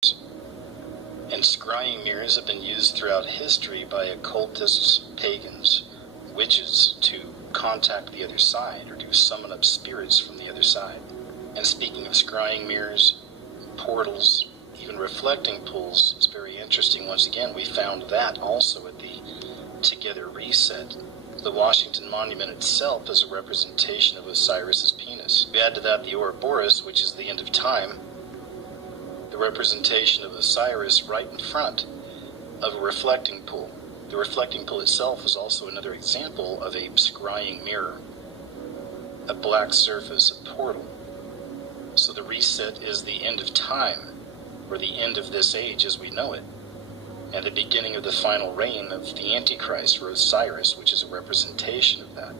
And scrying mirrors have been used throughout history by occultists, pagans, witches to contact the other side or to summon up spirits from the other side. And speaking of scrying mirrors, portals, even reflecting pools, it's very interesting. Once again, we found that also at the Together Reset. The Washington Monument itself is a representation of Osiris's penis. We add to that the Ouroboros, which is the end of time, the representation of Osiris right in front of a reflecting pool. The reflecting pool itself is also another example of a scrying mirror, a black surface, a portal. So the reset is the end of time, or the end of this age as we know it, and the beginning of the final reign of the Antichrist, or Osiris, which is a representation of that.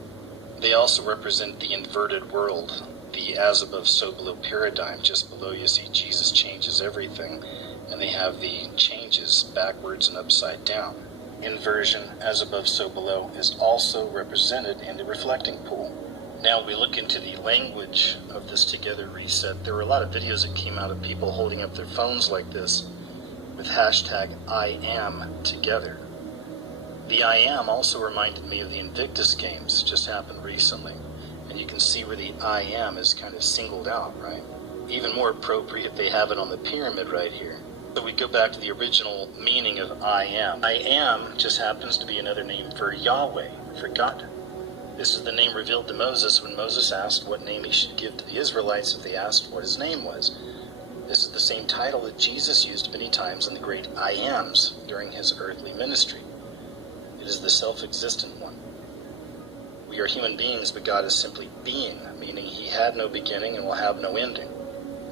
They also represent the inverted world, the as above so below paradigm. Just below you see Jesus changes everything, and they have the changes backwards and upside down. Inversion, as above so below, is also represented in the reflecting pool. Now we look into the language of this Together Reset. There were a lot of videos that came out of people holding up their phones like this with hashtag #IamTogether. The I am also reminded me of the Invictus Games, just happened recently. And you can see where the I am is kind of singled out, right? Even more appropriate, they have it on the pyramid right here. So we go back to the original meaning of I am. I am just happens to be another name for Yahweh, for God. This is the name revealed to Moses when Moses asked what name he should give to the Israelites if they asked what his name was. This is the same title that Jesus used many times in the great I ams during his earthly ministry. It is the self-existent one. We are human beings, but God is simply being, meaning he had no beginning and will have no ending.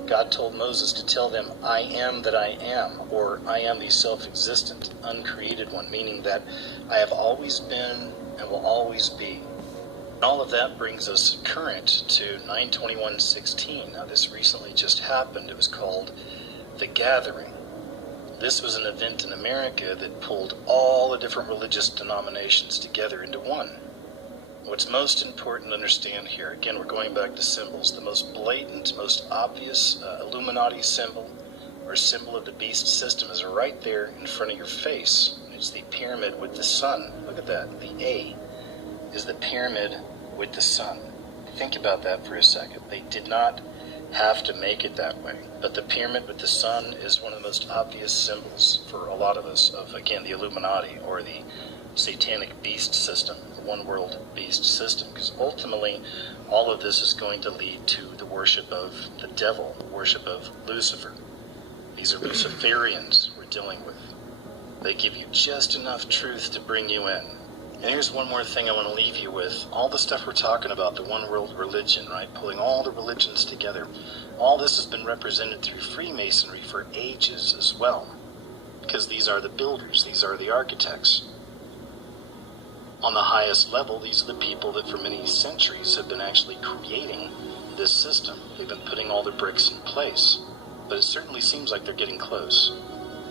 God told Moses to tell them, I am that I am, or I am the self-existent, uncreated one, meaning that I have always been and will always be. And all of that brings us current to 9/21/16. Now this recently just happened. It was called The Gathering. This was an event in America that pulled all the different religious denominations together into one. What's most important to understand here, again, we're going back to symbols. The most blatant, most obvious Illuminati symbol or symbol of the beast system is right there in front of your face. It's the pyramid with the sun. Look at that. The A is the pyramid with the sun. Think about that for a second. They did not have to make it that way. But the pyramid with the sun is one of the most obvious symbols for a lot of us of, again, the Illuminati or the satanic beast system, the one world beast system, because ultimately all of this is going to lead to the worship of the devil, the worship of Lucifer. These are Luciferians we're dealing with. They give you just enough truth to bring you in. And here's one more thing I want to leave you with. All the stuff we're talking about, the one world religion, right? Pulling all the religions together. All this has been represented through Freemasonry for ages as well. Because these are the builders, these are the architects. On the highest level, these are the people that for many centuries have been actually creating this system. They've been putting all the bricks in place. But it certainly seems like they're getting close.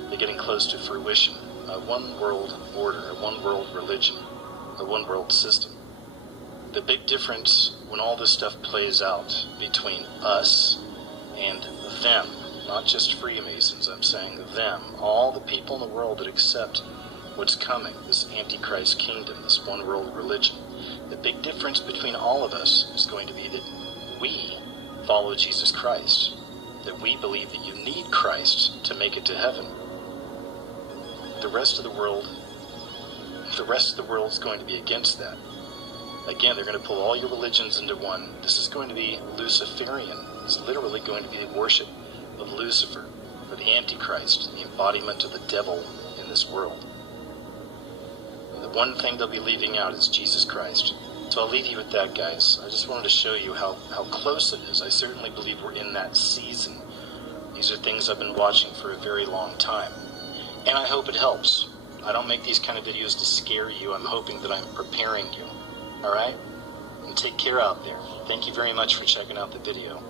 They're getting close to fruition. A one world order, a one world religion, a one world system. The big difference when all this stuff plays out between us and them, not just Freemasons, I'm saying them, all the people in the world that accept what's coming, this Antichrist kingdom, this one world religion. The big difference between all of us is going to be that we follow Jesus Christ, that we believe that you need Christ to make it to heaven. The rest of the world is going to be against that. Again, they're going to pull all your religions into one. This is going to be Luciferian. It's literally going to be the worship of Lucifer, or the Antichrist, the embodiment of the devil in this world. And the one thing they'll be leaving out is Jesus Christ. So I'll leave you with that, guys. I just wanted to show you how close it is. I certainly believe we're in that season. These are things I've been watching for a very long time. And I hope it helps. I don't make these kind of videos to scare you. I'm hoping that I'm preparing you. Alright? And take care out there. Thank you very much for checking out the video.